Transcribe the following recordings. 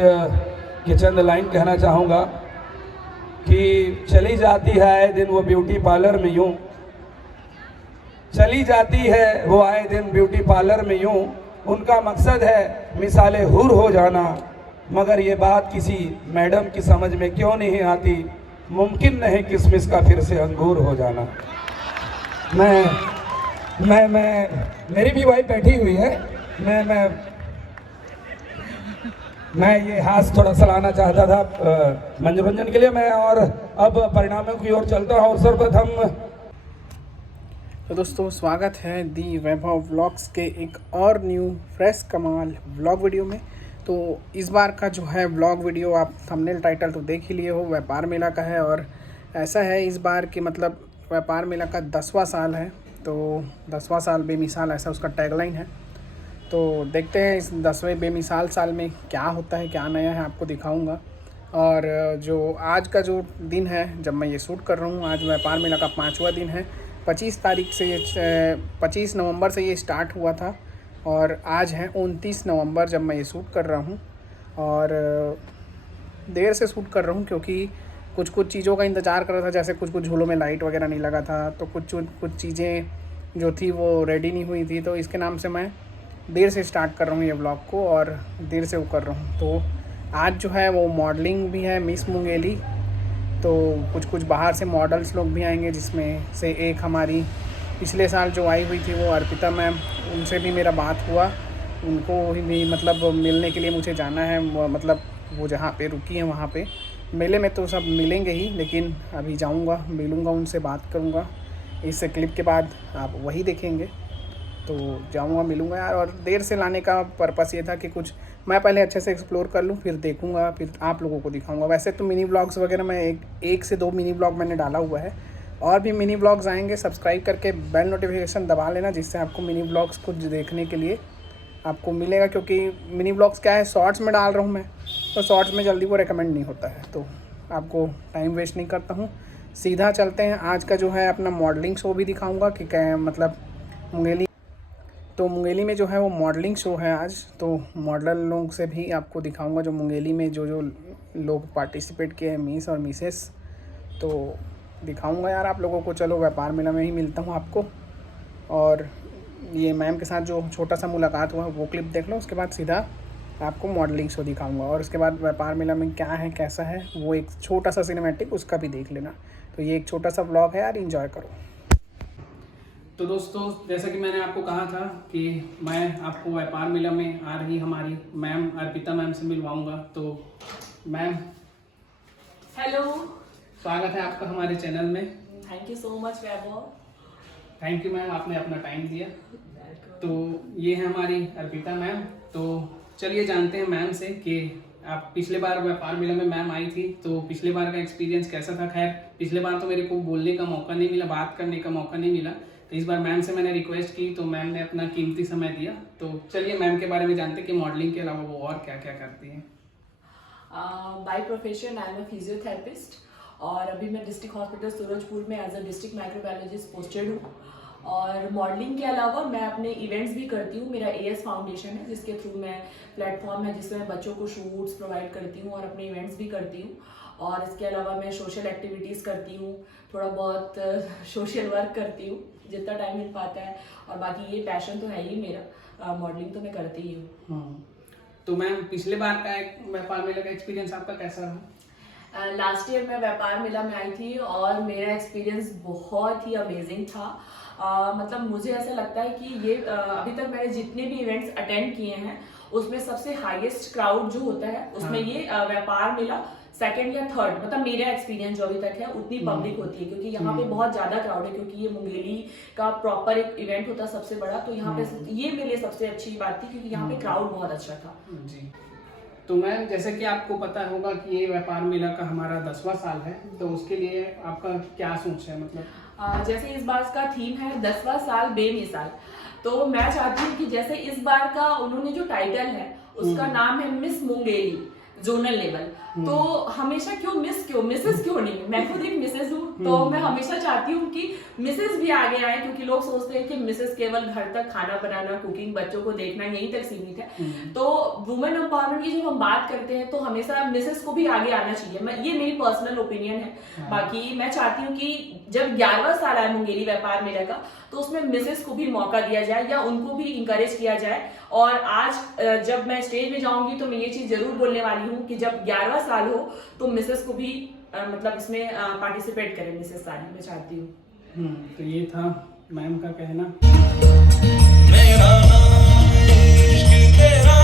के चंद लाइन कहना चाहूँगा कि चली जाती है आए दिन वो ब्यूटी पार्लर में यूँ, चली जाती है वो आए दिन ब्यूटी पार्लर में यूँ, उनका मकसद है मिसाले हुर हो जाना, मगर ये बात किसी मैडम की समझ में क्यों नहीं आती, मुमकिन नहीं किसमिस का फिर से अंगूर हो जाना। मैं मेरी भी वाइफ बैठी हुई है, मैं ये हाथ थोड़ा सलाना चाहता था मनोरंजन के लिए मैं, और अब परिणामों की ओर चलता हूँ। सर्वप्रथम तो दोस्तों स्वागत है दी वैभव व्लॉग्स के एक और न्यू फ्रेश कमाल व्लॉग वीडियो में। तो इस बार का जो है व्लॉग वीडियो आप थंबनेल टाइटल तो देख ही लिए हो, व्यापार मेला का है। और ऐसा है इस बार कि मतलब व्यापार मेला का 10वां साल है, तो 10वां साल बेमिसाल ऐसा उसका टैगलाइन है। तो देखते हैं इस 10वें बेमिसाल साल में क्या होता है, क्या नया है आपको दिखाऊंगा। और जो आज का जो दिन है जब मैं ये शूट कर रहा हूँ, आज व्यापार मेला का 5वां दिन है। 25 तारीख से ये 25 नवंबर से ये स्टार्ट हुआ था और आज है 29 नवंबर जब मैं ये शूट कर रहा हूँ। और देर से शूट कर रहा हूँ क्योंकि कुछ चीज़ों का इंतज़ार कर रहा था, जैसे कुछ झूलों में लाइट वगैरह नहीं लगा था, तो कुछ चीज़ें जो थी वो रेडी नहीं हुई थी, तो इसके नाम से मैं देर से स्टार्ट कर रहा हूँ ये व्लॉग को और देर से वो कर रहा हूँ। तो आज जो है वो मॉडलिंग भी है, मिस मुंगेली, तो कुछ बाहर से मॉडल्स लोग भी आएंगे, जिसमें से एक हमारी पिछले साल जो आई हुई थी वो अर्पिता मैम, उनसे भी मेरा बात हुआ, उनको भी मतलब मिलने के लिए मुझे जाना है। मतलब वो जहाँ पे रुकी हैं वहाँ पे मेले में तो सब मिलेंगे ही, लेकिन अभी जाऊँगा, मिलूँगा उनसे, बात करूँगा। इस क्लिप के बाद आप वही देखेंगे, तो जाऊँगा मिलूँगा यार। और देर से लाने का पर्पस ये था कि कुछ मैं पहले अच्छे से एक्सप्लोर कर लूँ, फिर देखूँगा, फिर आप लोगों को दिखाऊँगा। वैसे तो मिनी ब्लॉग्स वगैरह मैं एक से 2 मिनी ब्लॉग मैंने डाला हुआ है, और भी मिनी ब्लॉग्स आएंगे। सब्सक्राइब करके बेल नोटिफिकेशन दबा लेना, जिससे आपको मिनी ब्लॉग्स कुछ देखने के लिए आपको मिलेगा। क्योंकि मिनी ब्लॉग्स क्या है, शॉर्ट्स में डाल रहा हूँ मैं, तो शॉर्ट्स में जल्दी वो रिकमेंड नहीं होता है, तो आपको टाइम वेस्ट नहीं करता हूँ। सीधा चलते हैं, आज का जो है अपना मॉडलिंग शो भी दिखाऊँगा कि क्या मतलब मुंगेली, तो मुंगेली में जो है वो मॉडलिंग शो है आज, तो मॉडल लोग से भी आपको दिखाऊंगा जो मुंगेली में जो लोग पार्टिसिपेट किए हैं, मिस और मिसेस, तो दिखाऊंगा यार आप लोगों को। चलो व्यापार मेला में ही मिलता हूँ आपको। और ये मैम के साथ जो छोटा सा मुलाकात हुआ वो क्लिप देख लो, उसके बाद सीधा आपको मॉडलिंग शो दिखाऊंगा। और उसके बाद व्यापार मेला में क्या है कैसा है वो एक छोटा सा सिनेमैटिक, उसका भी देख लेना। तो ये एक छोटा सा व्लॉग है यार, इंजॉय करो। तो दोस्तों जैसा कि मैंने आपको कहा था कि मैं आपको व्यापार मेला में आ रही हमारी मैम अर्पिता मैम से मिलवाऊंगा। तो मैम हेलो, स्वागत है आपका हमारे चैनल में। Thank you so much Vaibhav. Thank you ma'am, आपने अपना टाइम दिया। तो ये है हमारी अर्पिता मैम। तो चलिए जानते हैं मैम से कि आप पिछले बार व्यापार मेला में मैम आई थी, तो पिछले बार का एक्सपीरियंस कैसा था। खैर पिछले बार तो मेरे को बोलने का मौका नहीं मिला, बात करने का मौका नहीं मिला, तो इस बार मैम से मैंने रिक्वेस्ट की तो मैम ने अपना कीमती समय दिया। तो चलिए मैम के बारे में जानते हैं कि मॉडलिंग के अलावा वो और क्या क्या करती हैं। By profession I am a physiotherapist, और अभी मैं डिस्ट्रिक्ट हॉस्पिटल सूरजपुर में as a district microbiologist posted हूँ। और मॉडलिंग के अलावा मैं अपने इवेंट्स भी करती हूँ। मेरा एएस फाउंडेशन है जिसके थ्रू मैं प्लेटफॉर्म है जिसमें मैं बच्चों को शूट्स प्रोवाइड करती हूँ और अपने इवेंट्स भी करती हूँ। और इसके अलावा मैं सोशल एक्टिविटीज़ करती हूँ, थोड़ा बहुत सोशल वर्क करती हूँ जितना टाइम मिल पाता है। और बाकी ये पैशन तो है ही मेरा, मॉडलिंग तो मैं करती ही हूँ। तो मैम पिछले बार का व्यापार मेला का एक्सपीरियंस आपका कैसा रहा। लास्ट ईयर मैं व्यापार मेला में आई थी और मेरा एक्सपीरियंस बहुत ही अमेजिंग था। मतलब मुझे ऐसा लगता है कि ये अभी तक मैंने जितने भी इवेंट्स अटेंड किए हैं उसमें सबसे हाईएस्ट क्राउड जो होता है उसमें ये व्यापार मेला सेकंड या थर्ड, मतलब मेरा एक्सपीरियंस जो अभी तक है उतनी पब्लिक होती है, क्योंकि यहाँ पे बहुत ज्यादा क्राउड है, क्योंकि ये मुंगेली का प्रॉपर एक इवेंट होता है सबसे बड़ा। तो यहाँ पे ये मेरे लिए सबसे अच्छी बात थी क्योंकि यहाँ पे क्राउड बहुत अच्छा था जी। तो मैम जैसे कि आपको पता होगा कि ये व्यापार मेला का हमारा 10वां साल है, तो उसके लिए आपका क्या सोच है। मतलब जैसे इस बार का थीम है 10वां साल बेमिसाल, तो मैं चाहती हूँ कि जैसे इस बार का उन्होंने जो टाइटल है उसका नाम है मिस मुंगेली, जोनल लेवल। तो हमेशा क्यों मिसेस क्यों नहीं, मैं खुद एक मिसेस हूँ, तो मैं हमेशा चाहती हूँ कि मिसेस भी आगे आए, क्योंकि लोग सोचते हैं कि मिसेस केवल घर तक खाना बनाना, कुकिंग, बच्चों को देखना यहीं तक सीमित है। तो वुमेन एम्पावरमेंट की जब हम बात करते हैं तो हमेशा मिसेस को भी आगे आना चाहिए। ये मेरी पर्सनल ओपिनियन है। बाकी मैं चाहती हूँ कि जब 11वां साल आए मुंगेली व्यापार मेला का, तो उसमें मिसेस को भी मौका दिया जाए या उनको भी इंकरेज किया जाए। और आज जब मैं स्टेज में जाऊंगी तो मैं ये चीज जरूर बोलने वाली हूँ कि जब 11वां साल हो तो मिसेस को भी मतलब इसमें पार्टिसिपेट करें, मिसेस सारी मैं चाहती हूँ। तो ये था मैम का कहना। मेरा नाम इश्क तेरा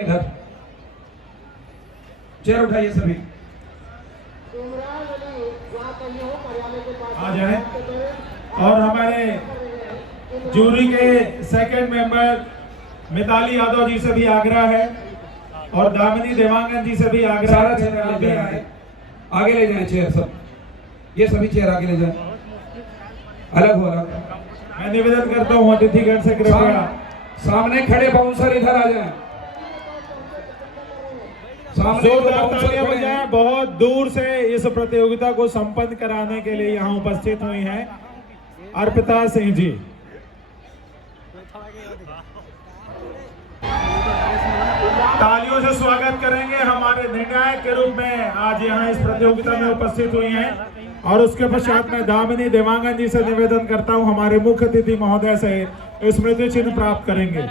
घर चेयर उठाइए सभी। आ जाए। और हमारे जूरी के सेकंड मेंबर मिताली यादव जी से भी आग्रह है और दामिनी देवांगन जी से भी आग्रह सारा है। चेयर आगे आए, आगे ले जाएं चेयर सब, ये सभी चेयर आगे ले जाएं, अलग हो अलग। मैं निवेदन करता हूँ अतिथिगण से कृपया सामने खड़े बाउंसर इधर आ जाएं, सामने जो जोरदार बाउंसर तालियां खड़े बजाएं। हैं, बहुत दूर से इस प्रतियोगिता को संपन्न कराने के लिए यहाँ उपस्थित हुई हैं अर्पिता सिंह जी। तालियों से स्वागत करेंगे हमारे निर्णायक के रूप में आज यहाँ इस प्रतियोगिता में उपस्थित हुई हैं। और उसके पश्चात मैं दामिनी देवांगन जी से निवेदन करता हूँ हमारे मुख्य अतिथि महोदय से स्मृति चिन्ह प्राप्त करेंगे।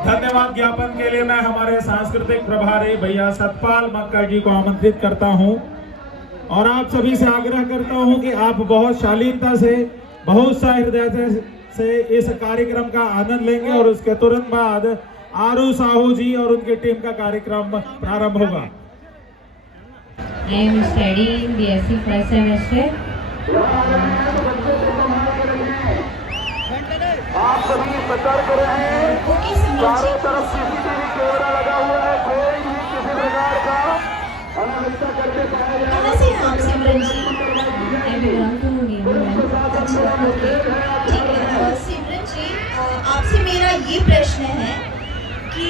धन्यवाद ज्ञापन के लिए मैं हमारे सांस्कृतिक प्रभारी भैया सतपाल मक्कर जी को आमंत्रित करता हूं और आप सभी से आग्रह करता हूं कि आप बहुत शालीनता से, बहुत सा हृदय से इस कार्यक्रम का आनंद लेंगे और उसके तुरंत बाद आरू साहू जी और उनकी टीम का कार्यक्रम प्रारंभ होगा। I am studying BSc first semester. आप सभी सतर्क रहें, चारों तरफ सीसीटीवी कैमरा लगा हुआ है, कोई भी किसी प्रकार का अनावश्यक करके पाया जाए। कहाँ से हैं आप सिमरन जी? I belong to Mumbai. अच्छा, ओके, ठीक है। सिमरन जी, आपसे मेरा ये प्रश्न है कि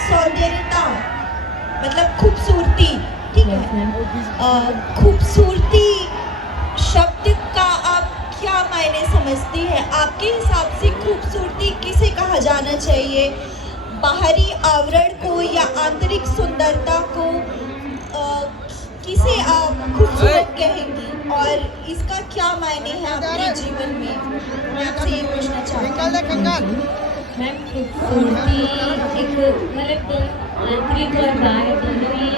सौंदर्यता मतलब खूबसूरती, ठीक है, खूबसूरती शब्द का आप क्या मायने समझती है? आपके हिसाब से खूबसूरती किसे कहा जाना चाहिए? बाहरी आवरण को या आंतरिक सुंदरता को? किसे आप खूबसूरत कहेंगी और इसका क्या मायने है अपने जीवन में? मैं आपसे ये पूछना चाहती हूँ। मैम खूबसूरती एक मतलब आंतरिक और बाहर दोनों ही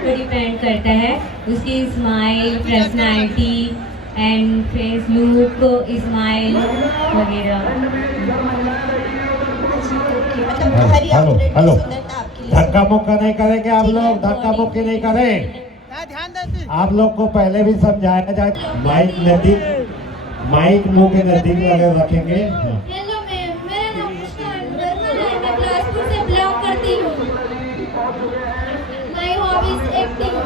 पर डिपेंड करता है। उसकी smile, personality and face look, smile वगैरह। मतलब बाहरी हेलो, आवरण की हेलो। सुंदरता आपके लिए धक्का मुक्का नहीं करेंगे आप लोग, धक्का मुक्की नहीं करें। आप लोग को पहले भी समझाया जाए। माइक नजदीक, माइक मुंह के नजदीक लगे रखेंगे। हेलो मैम, मेरा नाम कृष्णा है, मैं क्लास 2 से बिलोंग करती हूँ। My hobbies acting.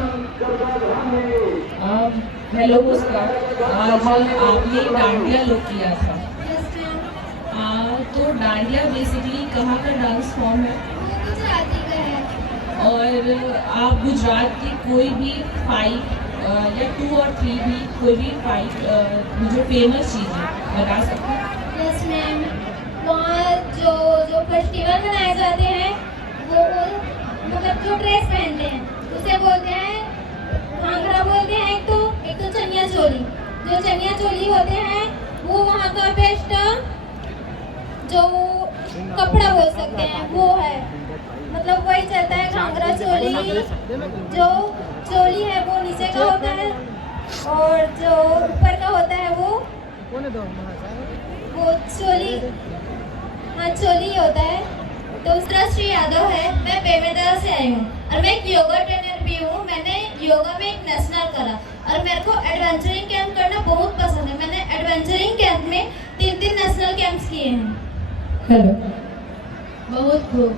हेलो मुस्कान, आज आपने डांडिया लुक किया था। तो डांडिया बेसिकली कहाँ का डांस फॉर्म है? गुजराती का है। और आप गुजरात की कोई भी 5 या 2 और 3 भी कोई भी 5 जो फेमस चीज़ें बता सकते हैं? यस मैम, वहाँ जो फेस्टिवल मनाए जाते हैं वो मतलब जो ड्रेस पहनते हैं उसे बोलते हैं घाघरा बोलते हैं। एक तो चनिया चोली। जो चनिया चोली होते हैं वो वहाँ का बेस्ट जो कपड़ा बोल सकते हैं वो है, मतलब वही चलता है घाघरा चोली। जो चोली है वो नीचे का होता है और जो ऊपर का होता है वो चोली, हाँ चोली होता है। दूसरा श्री यादव है, मैं बेमेतरा से आई हूँ और मैं एक योगा ट्रेनर भी हूँ। मैंने योगा में एक नेशनल करा और मेरे को एडवेंचरिंग कैंप करना बहुत पसंद है। मैंने एडवेंचरिंग कैंप में 3 नेशनल कैंप्स किए हैं। हेलो, बहुत खूब।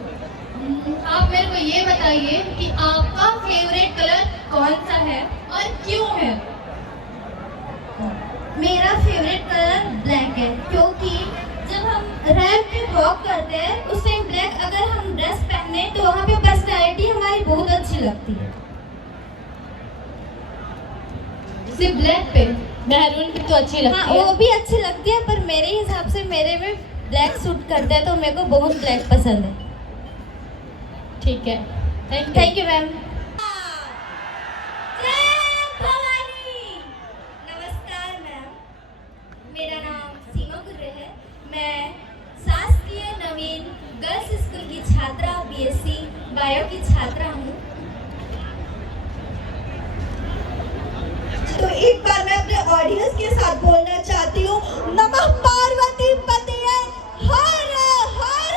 आप मेरे को ये बताइए कि आपका फेवरेट कलर कौन सा है और क्यों है? मेरा फेवरेट कलर ब्लैक है क्योंकि जब हम रैंप पे वॉक करते हैं उस टाइम ब्लैक अगर हम ड्रेस पहने तो वहाँ पे पर्सनैलिटी हमारी बहुत अच्छी लगती है। सिर्फ ब्लैक पे मैरून भी तो अच्छी लगती हाँ है। वो भी अच्छी लगती है, पर मेरे हिसाब से मेरे में ब्लैक सूट करता है तो मेरे को बहुत ब्लैक पसंद है। ठीक है, थैंक यू मैम। नमस्कार मैम, मेरा नाम सीमा गुर्रे है। मैं शासकीय नवीन गर्ल्स स्कूल की छात्रा, बीएससी बायो की छात्रा हूँ। तो एक बार मैं अपने ऑडियंस के साथ बोलना चाहती हूँ, नमः पार्वती पते हर हर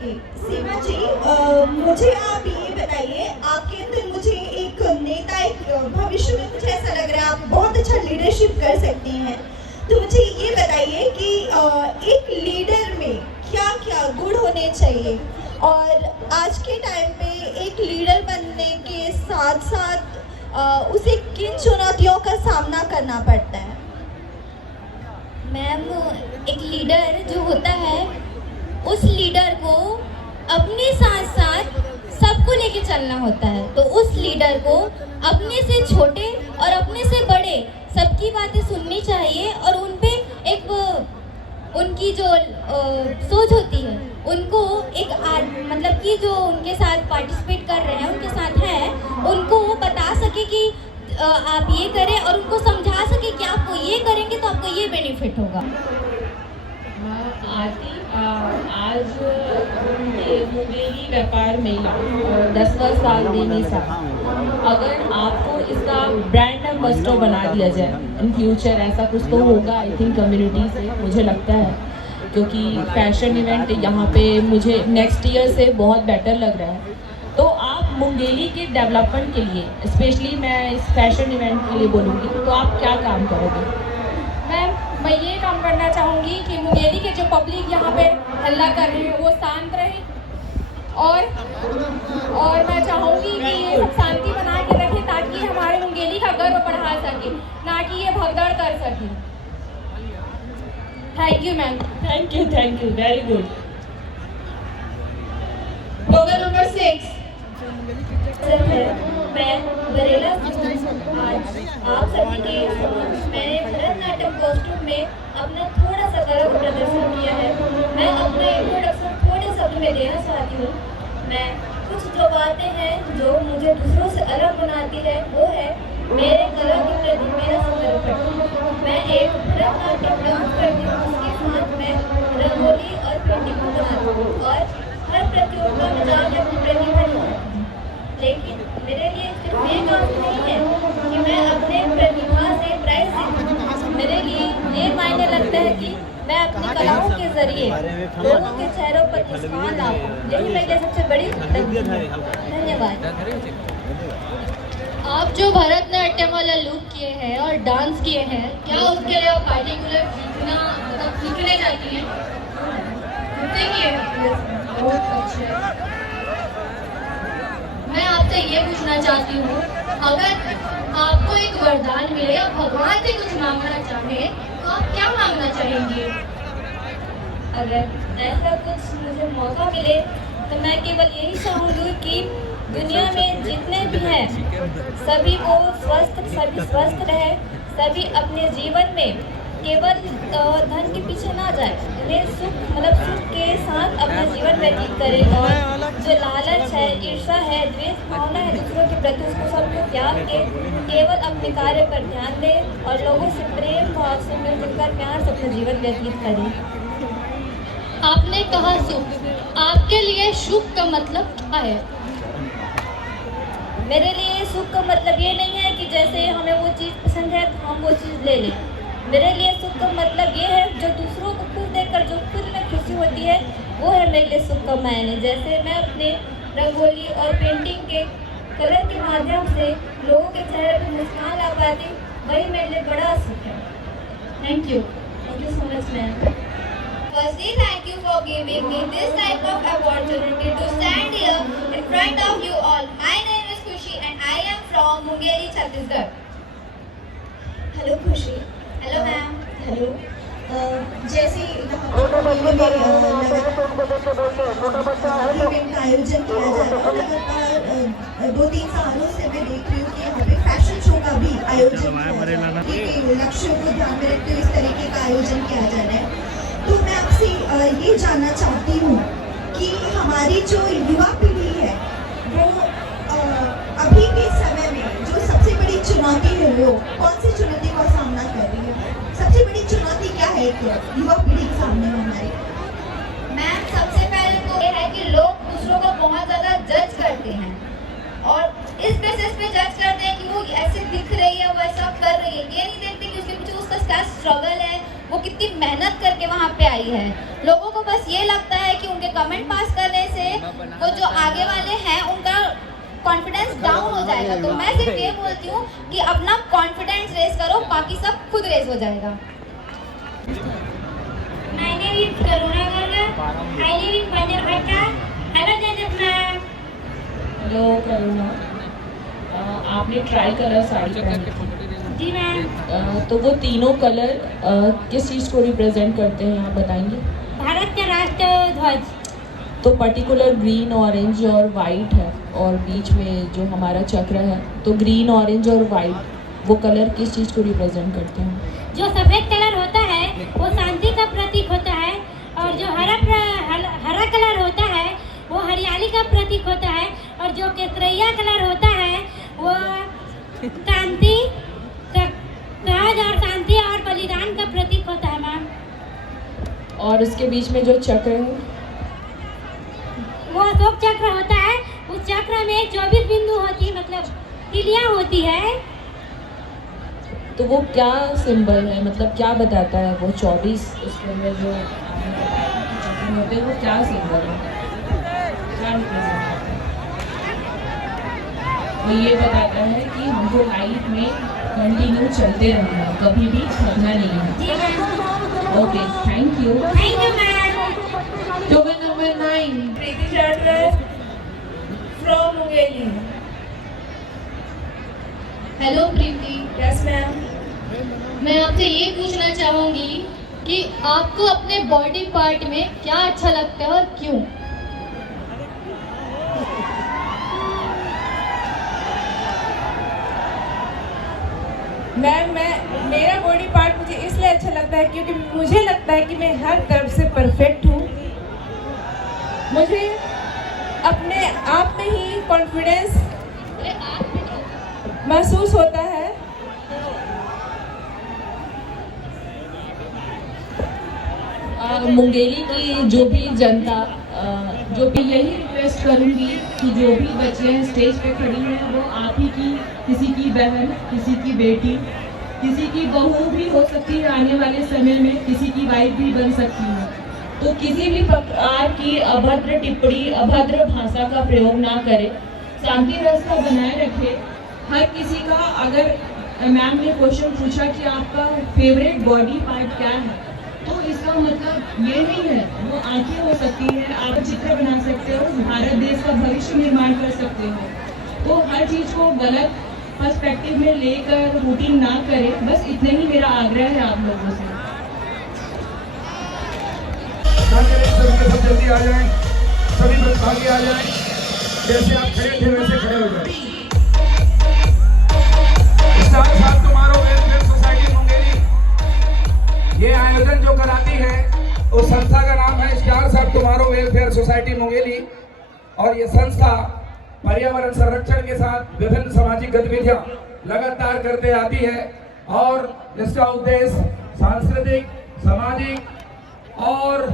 ओके सीमा जी, मुझे आप ये बताइए, आपके अंदर मुझे एक नेता, एक भविष्य में मुझे ऐसा लग रहा है आप बहुत अच्छा लीडरशिप कर सकती हैं। तो मुझे ये बताइए कि एक लीडर में क्या क्या गुण होने चाहिए, और आज के टाइम पे एक लीडर बनने के साथ साथ उसे किन चुनौतियों का सामना करना पड़ता है? मैम, एक लीडर जो होता है उस लीडर को अपने साथ साथ सबको लेके चलना होता है। तो उस लीडर को अपने से छोटे और अपने से बड़े सबकी बातें सुननी चाहिए, और उन पे एक उनकी जो सोच होती है उनको एक मतलब कि जो उनके साथ पार्टिसिपेट कर रहे हैं, उनके साथ हैं, उनको बता सके कि आप ये करें, और उनको समझा सके कि आपको ये करेंगे तो आपको ये बेनिफिट होगा। आज मुंगेरी व्यापार मेला 10वां साल देने सा, अगर आपको इसका ब्रांड एम्बेसडर बना दिया जाए इन फ्यूचर, ऐसा कुछ तो होगा आई थिंक कम्युनिटी से, मुझे लगता है, क्योंकि फैशन इवेंट यहाँ पे मुझे नेक्स्ट ईयर से बहुत बेटर लग रहा है। तो आप मुंगेरी के डेवलपमेंट के लिए, स्पेशली मैं इस फैशन इवेंट के लिए बोलूँगी, तो आप क्या काम करोगे? मैम, मैं ये काम करना चाहूँगी कि मुंगेरी के जो पब्लिक यहाँ पे हल्ला कर रहे हैं वो शांत रहे, और मैं चाहूँगी कि ये सब शांति बना के रखें ताकि हमारे मुंगेरी का गर्व बढ़ा सके, ना कि ये भगदड़ कर सके। Thank you ma'am. Thank you, very good. Program number 6 मैं बरेला आज आप सभी के मैंने भरतनाट्यम कॉस्ट्यूम में अपना थोड़ा सा कला प्रदर्शन किया है। मैं अपना इंट्रोडक्शन थोड़े शब्द में देना चाहती हूँ। मैं कुछ जो बातें हैं जो मुझे दूसरों से अलग बनाती है वो है मेरे कला के प्रति मेरा समर्पण। मैं एक भरतनाट्यम डांस करती हूँ, उसके साथ मैं रंगोली और पेंटिंग बनाती हूँ, और हर प्रतियोगिता में जाकर अपनी प्रतिभा दिखाती हूँ। लेकिन मेरे लिए सिर्फ ये काम नहीं है कि मैं अपने प्रतिभा से प्राइज जीतूं। मेरे लिए ये मायने लगता है कि मैं अपनी कलाओं के जरिए लोगों के चेहरों पर मुस्कान लाऊं। यही मेरे लिए सबसे बड़ी उपलब्धि है। धन्यवाद। आप जो भरतनाट्यम वाला लुक किए हैं और डांस किए हैं, क्या उसके लिए आप पार्टिकुलर सीखने जाती हैं? बहुत अच्छे। मैं आपसे ये पूछना चाहती हूँ, अगर आपको एक वरदान मिले या भगवान से कुछ मांगना चाहे तो आप क्या मांगना चाहेंगे? अगर ऐसा कुछ मुझे मौका मिले तो मैं केवल यही चाहूँगी कि दुनिया में जितने भी हैं सभी को सभी स्वस्थ रहे, सभी अपने जीवन में केवल धन के पीछे ना जाए, उन्हें सुख के साथ अपना जीवन व्यतीत करें, और जो लालच है, ईर्ष्या है, द्वेष भावना है दूसरों के प्रति, उसको सबको त्याग के केवल अपने कार्य पर ध्यान दें और लोगों से प्रेम भाव से मिलजुल कर प्यार से अपना जीवन व्यतीत करें। आपने कहा सुख, आपके लिए सुख का मतलब क्या है? मेरे लिए सुख का मतलब ये नहीं है कि जैसे हमें वो चीज़ पसंद है तो हम वो चीज़ ले लें। मेरे लिए सुख का मतलब ये है जो दूसरों को खुश देखकर जो खुद में खुशी होती है, वो है मेरे लिए सुख का मायने। जैसे मैं अपने रंगोली और पेंटिंग के कलर के माध्यम से लोगों के चेहरे पर मुस्कान ला पाती, वही मेरे लिए बड़ा सुख है। Thank you so much ma'am. Firstly, thank you for giving me this type of opportunity to stand here in front of you all. My name is Khushi and I am from Mungeri, Chhattisgarh. Hello Khushi. Hello ma'am. Hello. जैसे event का आयोजन किया जा रहा है, लगातार 2-3 सालों से मैं देख रही हूँ कि यहाँ पे फैशन शो का भी आयोजन किया जा रहा है। एक लक्ष्यों को ध्यान में रखते हुए इस तरीके का आयोजन किया जा रहा है। तो मैं आपसे ये जानना चाहती हूँ कि हमारी जो युवा पीढ़ी है वो अभी के समय में जो सबसे बड़ी चुनौती है वो कौन सी चुनौती का सामना कर रही है? सबसे बड़ी चुनौती क्या है युवा पीढ़ी के सामने हमारी? मैम, सबसे पहले तो ये है कि लोग दूसरों को बहुत ज़्यादा जज करते हैं और इस बेसिस पे जज करते हैं कि वो ऐसे दिख रही है, वो ऐसा कर रही है। ये नहीं देखते कि उसके पीछे उसका क्या स्ट्रगल है, वो कितनी मेहनत करके वहाँ पे आई है। लोगों को बस ये लगता है कि उनके कमेंट पास करने से वो जो आगे वाले हैं उनका कॉन्फिडेंस डाउन हो जाएगा। तो मैं सिर्फ ये बोलती हूँ कि अपना कॉन्फिडेंस रेस करो, बाकी सब खुद रेस हो जाएगा। My name is Karuna Garga. I live in Banjarghatta. Hello Jajat ma'am. Hello Karuna, आपने ट्राई कलर साड़ी पहनी थी। जी मैम। तो वो तीनों कलर किस चीज़ को रिप्रेजेंट करते हैं आप बताएंगे? भारत का राष्ट्र ध्वज। तो पर्टिकुलर ग्रीन, ऑरेंज और वाइट है, और बीच में जो हमारा चक्र है, तो ग्रीन, ऑरेंज और वाइट वो कलर किस चीज़ को रिप्रेजेंट करते हैं? जो सफ़ेद कलर होता है वो शांति का प्रतीक होता है, और जो हरा कलर होता है वो हरियाली का प्रतीक होता है, और जो केसरिया कलर होता है वो शांति, सहज और शांति और बलिदान का प्रतीक होता है मैम। और उसके बीच में जो चक्र है वो अशोक चक्र होता है। उस चक्र में 24 बिंदु होती है, मतलब तिलियां होती है। तो वो क्या सिंबल है, मतलब क्या बताता है वो 24 उसके अंदर जो चक्र होते हैं वो क्या सिंबल है, क्या रिप्रेजेंट करता है? वो ये बताता है कि हमको लाइफ में कंटिन्यू चलते रहना है, कभी भी थकना नहीं है। Okay, thank you. Thank you ma'am. Token number 9 Preeti Chatkar from Mungeli. Hello Preeti. Yes ma'am. मैं आपसे ये पूछना चाहूँगी कि आपको अपने बॉडी पार्ट में क्या अच्छा लगता है और क्यों? मैम, मेरा बॉडी पार्ट मुझे इसलिए अच्छा लगता है क्योंकि मुझे लगता है कि मैं हर तरफ से परफेक्ट हूँ। मुझे अपने आप में ही कॉन्फिडेंस महसूस होता है। मुंगेली की जो भी जनता, जो भी यही रिक्वेस्ट करूंगी कि जो भी बच्चे स्टेज पे खड़ी हैं वो आप ही की, किसी की बहन, किसी की बेटी, किसी की बहू भी हो सकती है, आने वाले समय में किसी की वाइफ भी बन सकती है। तो किसी भी प्रकार की अभद्र टिप्पणी, अभद्र भाषा का प्रयोग ना करें, शांति व्यवस्था बनाए रखें। हर किसी का, अगर मैम ने क्वेश्चन पूछा कि आपका फेवरेट बॉडी पार्ट क्या है, तो इसका मतलब ये नहीं है, वो आंखें हो सकती है, आप चित्र बना सकते हो, भारत देश का भविष्य निर्माण कर सकते हो। तो हर चीज़ को गलत पर्सपेक्टिव में लेकर रूटीन ना करें, बस इतने ही मेरा आग्रह है आप लोगों से। जल्दी आ जाएं, सभी प्रतिभागी आ जाएं, जैसे आप खड़े थे वैसे खड़े हो जाएं। स्टार साथ तुम्हारो वेलफेयर सोसाइटी मुंगेली ये आयोजन जो कराती है उस संस्था का नाम है स्टार साथ तुम्हारो वेलफेयर सोसाइटी मुंगेली, और ये संस्था पर्यावरण संरक्षण के साथ विभिन्न सामाजिक गतिविधियां लगातार करते आती है, और इसका उद्देश्य सांस्कृतिक, सामाजिक और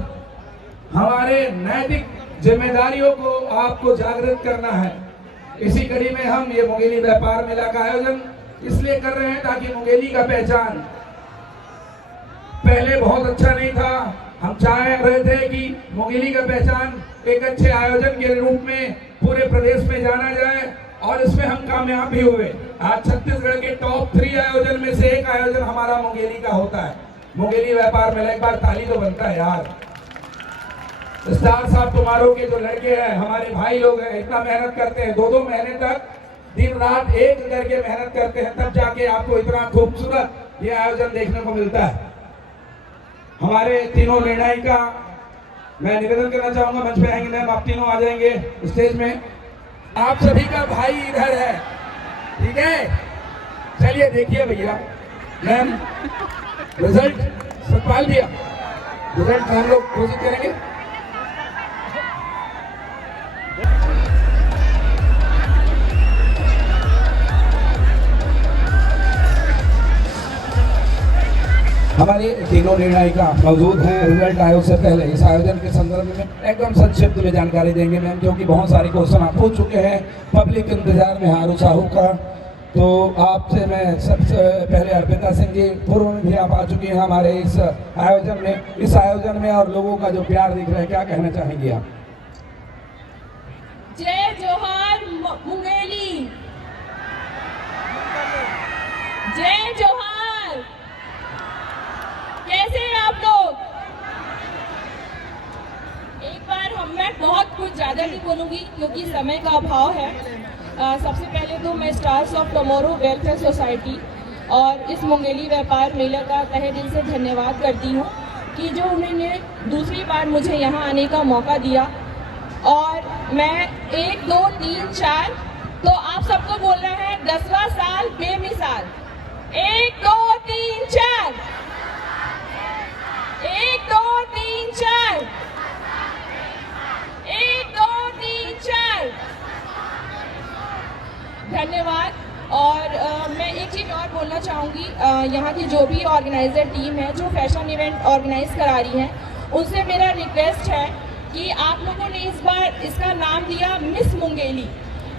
हमारे नैतिक जिम्मेदारियों को आपको जागृत करना है। इसी कड़ी में हम ये मुंगेली व्यापार मेला का आयोजन इसलिए कर रहे हैं ताकि मुंगेली का पहचान पहले बहुत अच्छा नहीं था। हम चाह रहे थे कि मुंगेली का पहचान एक अच्छे आयोजन के रूप में पूरे प्रदेश में जाना जाए, और इसमें हम कामयाब भी हुए। आज छत्तीसगढ़ के टॉप 3 आयोजन में से एक आयोजन हमारा मुंगेली का होता है, मुंगेली व्यापार मेला। एक बार ताली तो बनता है यार। स्टार साहब तुम्हारो के जो लड़के हैं, हमारे भाई लोग हैं, इतना मेहनत करते हैं, 2-2 महीने तक दिन रात एक करके मेहनत करते हैं, तब जाके आपको इतना खूबसूरत ये आयोजन देखने को मिलता है। हमारे तीनों निर्णायिका, मैं निवेदन करना चाहूंगा, मंच पे आएंगे मैम, आप तीनों आ जाएंगे स्टेज में। आप सभी का भाई इधर है, ठीक है? चलिए देखिए भैया, मैम रिजल्ट सतपाल भैया, रिजल्ट हम लोग घोषित करेंगे। हमारे तीनों निर्णायिका मौजूद हैं। रिजल्ट आयोग से पहले इस आयोजन के संदर्भ में एकदम संक्षिप्त में जानकारी देंगे मैम, क्योंकि बहुत सारे क्वेश्चन आप पूछ चुके हैं। पब्लिक इंतजार में हारू साहू का, तो आपसे मैं सबसे पहले अर्पिता सिंह जी, पूर्व में भी आप आ चुकी हैं हमारे इस आयोजन में और लोगों का जो प्यार दिख रहा है, क्या कहना चाहेंगी आप? जय जोहार मुंगेली, जय जोहार। कैसे हैं आप लोग? एक बार मैं बहुत कुछ ज़्यादा नहीं बोलूँगी क्योंकि समय का अभाव है। सबसे पहले तो मैं stars of tomorrow welfare society और इस मुंगेली व्यापार मेला का तहे दिल से धन्यवाद करती हूँ कि जो उन्होंने दूसरी बार मुझे यहाँ आने का मौका दिया। और मैं 1 2 3 4 तो आप सबको बोलना है 10वां साल बेमिसाल। 1 2 3 4, 1 2 3 4, 1 2 3 4। धन्यवाद। और मैं एक चीज़ और बोलना चाहूँगी, यहाँ की जो भी ऑर्गेनाइजर टीम है जो फैशन इवेंट ऑर्गेनाइज करा रही है, उनसे मेरा रिक्वेस्ट है कि आप लोगों ने इस बार इसका नाम दिया मिस मुंगेली,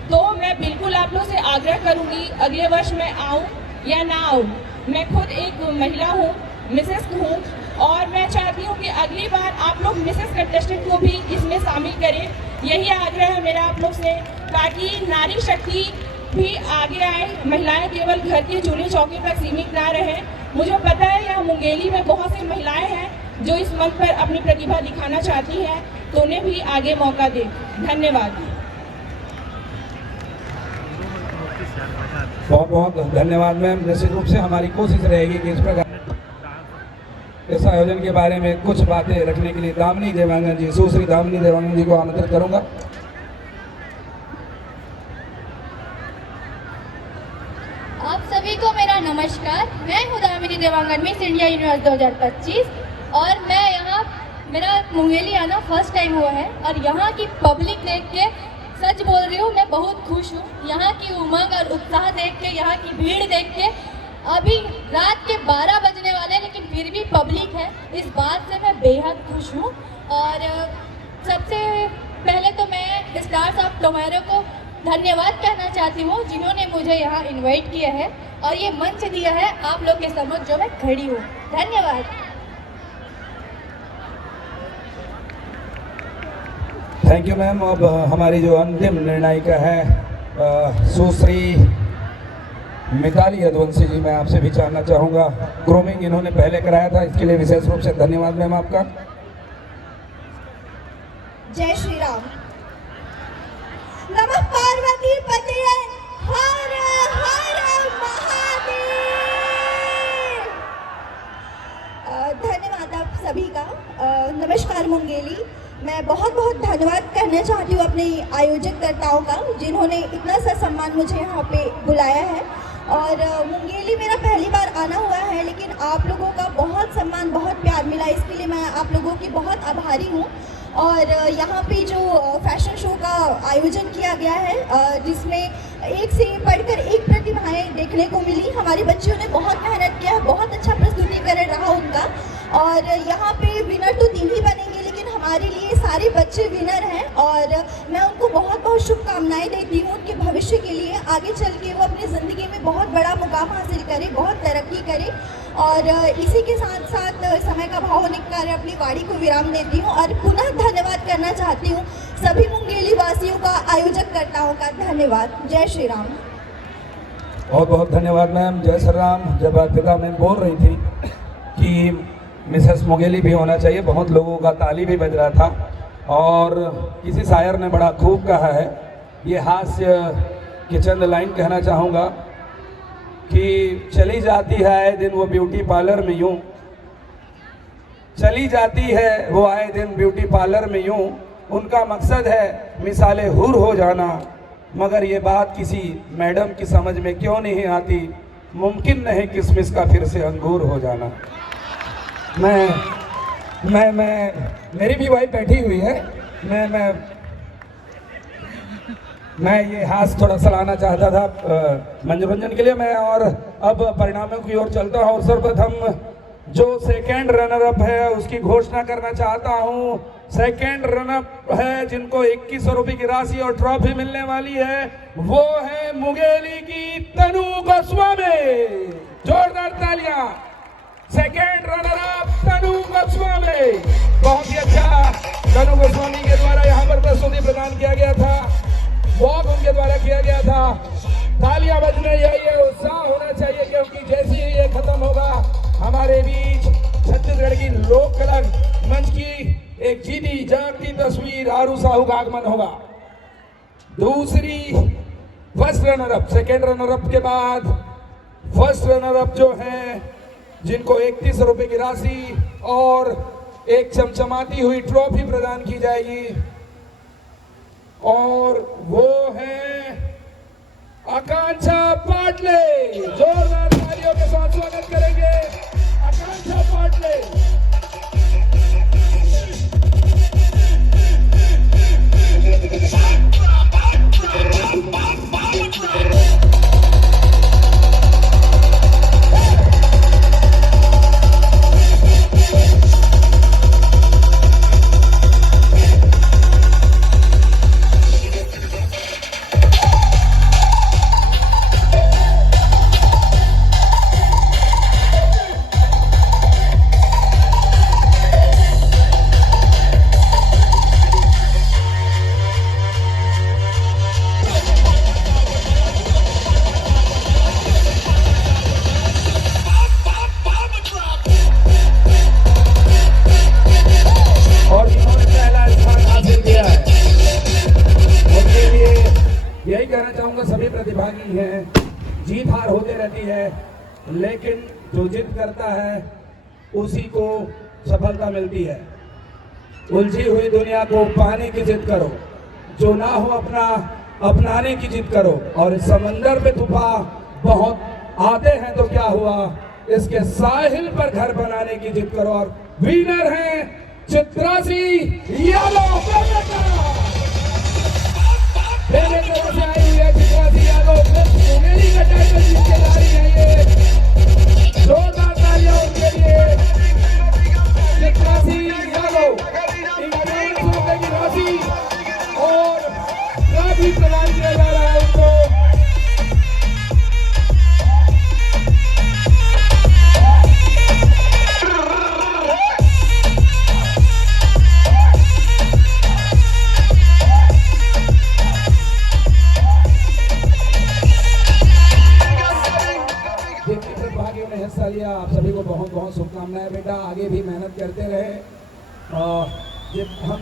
तो मैं बिल्कुल आप लोगों से आग्रह करूँगी अगले वर्ष मैं आऊँ या ना आऊँ। मैं खुद एक महिला हूँ, मिसेस हूँ, और मैं चाहती हूँ कि अगली बार आप लोग मिसेस कंटेस्टेंट को भी इसमें शामिल करें। यही आग्रह है मेरा आप लोग से, ताकि नारी शक्ति भी आगे आए, महिलाएं केवल घर के चूल्हे चौके तक सीमित ना रहे। मुझे पता है यहाँ मुंगेली में बहुत सी महिलाएं हैं जो इस मंच पर अपनी प्रतिभा दिखाना चाहती हैं, तो उन्हें भी आगे मौका दें। धन्यवाद। बहुत बहुत धन्यवाद मैम। निश्चित रूप से हमारी कोशिश रहेगी कि इस प्रकार इस आयोजन के बारे में कुछ बातें रखने के लिए दामिनी देवांगन जी, सुश्री दामिनी देवांगन जी को आमंत्रित करूंगा। आप सभी को मेरा नमस्कार। मैं हूँ Damini Dewangan, miss India universe 2025, और मैं यहाँ, मेरा मुंगेली आना फर्स्ट टाइम हुआ है और यहाँ की पब्लिक देख के सच बोल रही हूँ मैं बहुत खुश हूँ। यहाँ की उमंग और उत्साह देख के, यहाँ की भीड़ देख के, अभी रात के 12 बजने वाले हैं लेकिन फिर भी पब्लिक है, इस बात से मैं बेहद खुश हूँ। और सबसे पहले तो मैं स्टार्स ऑफ टुमारो को धन्यवाद कहना चाहती हूँ जिन्होंने मुझे यहाँ इनवाइट किया है और ये मंच दिया है आप लोग के समक्ष जो मैं खड़ी हूँ। धन्यवाद। Thank you ma'am. अब हमारी जो अंतिम निर्णायिका है सुश्री मिताली यदुवंशी जी, मैं आपसे भी जानना चाहूँगा, ग्रूमिंग इन्होंने पहले कराया था, इसके लिए विशेष रूप से धन्यवाद मैम आपका। जय श्री राम। नमः पार्वती पते हर हर महादेव। धन्यवाद आप सभी का। नमस्कार मुंगेली। मैं बहुत बहुत धन्यवाद कहना चाहती हूँ अपने आयोजककर्ताओं का जिन्होंने इतना सा सम्मान मुझे यहाँ पे बुलाया है। और मुंगेली मेरा पहली बार आना हुआ है, लेकिन आप लोगों का बहुत सम्मान, बहुत प्यार मिला, इसके लिए मैं आप लोगों की बहुत आभारी हूँ। और यहाँ पे जो फैशन शो का आयोजन किया गया है जिसमें एक से बढ़कर एक प्रतिभाएं देखने को मिली। हमारे बच्चों ने बहुत मेहनत किया, बहुत अच्छा प्रस्तुतिकरण रहा उनका। और यहाँ पे विनर तो 3 ही बनेंगे, लेकिन हमारे लिए सारे बच्चे विनर हैं और मैं उनको बहुत बहुत शुभकामनाएं देती हूँ उनके भविष्य के लिए। आगे चल के वो अपनी ज़िंदगी में बहुत बड़ा मुकाम हासिल करें, बहुत तरक्की करें। और इसी के साथ साथ समय का भाव होने के कारण अपनी वाणी को विराम देती हूँ और पुनः धन्यवाद करना चाहती हूँ सभी मुंगेली वासियों का, आयोजककर्ताओं का। धन्यवाद। जय श्री राम। बहुत बहुत धन्यवाद मैम। जय श्री राम। जब अर्पिता मैम बोल रही थी कि मिसेस मुंगेली भी होना चाहिए, बहुत लोगों का ताली भी बज रहा था। और किसी शायर ने बड़ा खूब कहा है, ये हास्य की चंद लाइन कहना चाहूँगा कि चली जाती है आए दिन वो ब्यूटी पार्लर में यूं, चली जाती है वो आए दिन ब्यूटी पार्लर में यूं, उनका मकसद है मिसाले हुर हो जाना, मगर ये बात किसी मैडम की समझ में क्यों नहीं आती, मुमकिन नहीं किसमिस का फिर से अंगूर हो जाना। मैं मेरी भी वाइफ बैठी हुई है, मैं ये हाथ थोड़ा सलाना चाहता था मनोरंजन के लिए मैं। और अब परिणामों की ओर चलता हूँ। सर्वप्रथम जो सेकेंड रनर अप है उसकी घोषणा करना चाहता हूँ। सेकेंड रनअप है जिनको 2100 रुपए की राशि और ट्रॉफी मिलने वाली है, वो है मुंगेली की तनु गोस्वामी। जोरदार तालियां। सेकेंड रनर अप तनु गोस्वामी। बहुत ही अच्छा तनु गोस्वामी के द्वारा यहाँ पर प्रस्तुति प्रदान किया गया था, वॉक उनके द्वारा किया गया था। तालियां बजने चाहिए, उत्साह होना चाहिए, क्योंकि जैसे ही ये खत्म होगा हमारे बीच छत्तीसगढ़ की लोक कला मंच की एक जीती जागती तस्वीर आरू साहू का आगमन होगा। दूसरी first runner up, second runner up के बाद फर्स्ट रनर अप जो है जिनको 31 रुपए की राशि और एक चमचमाती हुई ट्रॉफी प्रदान की जाएगी, और वो है आकांक्षा पाटले। जोरदार तालियों के साथ स्वागत करेंगे आकांक्षा पाटले। यही कहना चाहूंगा, सभी प्रतिभागी हैं, जीत हार होते रहती है, लेकिन जो जिद करता है उसी को सफलता मिलती है। उलझी हुई दुनिया को पाने की जिद करो, जो ना हो अपना अपनाने की जिद करो। और इस समंदर पे तूफान बहुत आते हैं तो क्या हुआ, इसके साहिल पर घर बनाने की जिद करो। और विनर है चित्रासी यादव। मेरे तरफ से आई हुई है चित्रासी यादव, मुंगेली का टाइटल जीतने जा रही है ये। जोरदार तालियां उनके लिए। चित्रासी यादव 21 रुपए की राशि और ट्रॉफी प्रदान किया जा रहा है उनको। हिस्सा लिया, आप सभी को बहुत बहुत शुभकामनाएं बेटा, आगे भी मेहनत करते रहे। और जब हम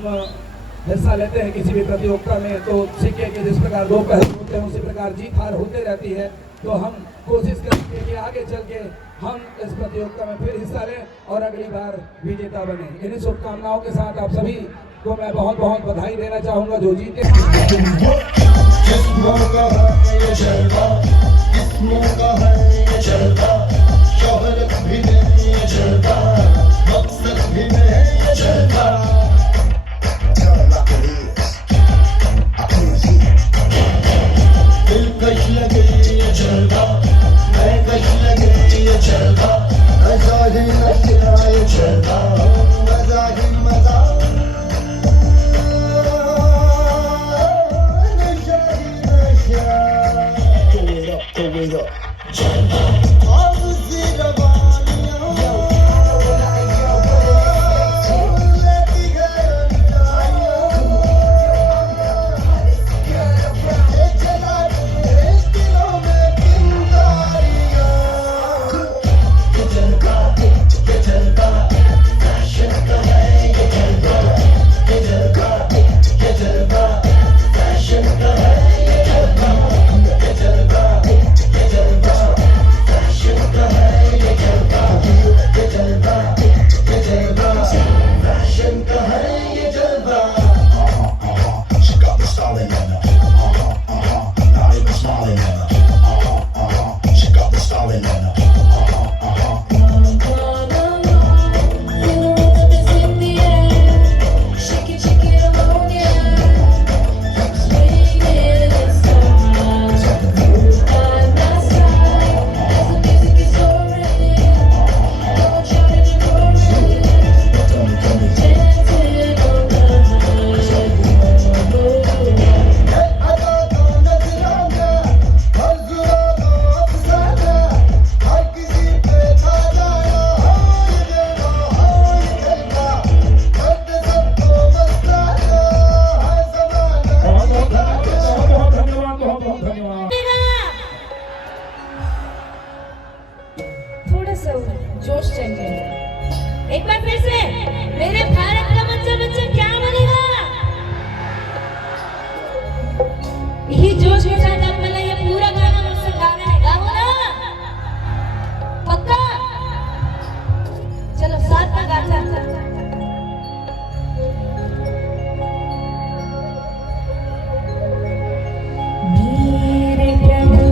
हिस्सा लेते हैं किसी भी प्रतियोगिता में तो सीखे कि जिस प्रकार दो पहलू होते हैं उसी प्रकार जीत हार होते रहती है। तो हम कोशिश करेंगे कि आगे चल के हम इस प्रतियोगिता में फिर हिस्सा लें और अगली बार विजेता बने। इन्हीं शुभकामनाओं के साथ आप सभी को मैं बहुत बहुत बधाई देना चाहूँगा जो जीते। शोहरत भी नहीं है चलता, मकसद भी नहीं है चलता। दिलकश लगे ये चलता, मैं कश लगे ये चलता, नशा ही नशा ये चलता, मजा ही मजा, नशा ही नशा। Go it up, मेरे भारत का बच्चा बच्चा क्या बनेगा? यही जोश के साथ आप मतलब ये पूरा गाना मुझसे गाना है, गाओ ना पक्का? चलो साथ में गाना। मेरे प्रभु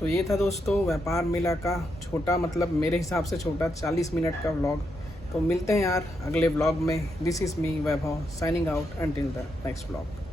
तो ये था दोस्तों व्यापार मेला का छोटा, मतलब मेरे हिसाब से छोटा 40 मिनट का व्लॉग। तो मिलते हैं यार अगले व्लॉग में। This is me Vaibhav signing out until the next vlog.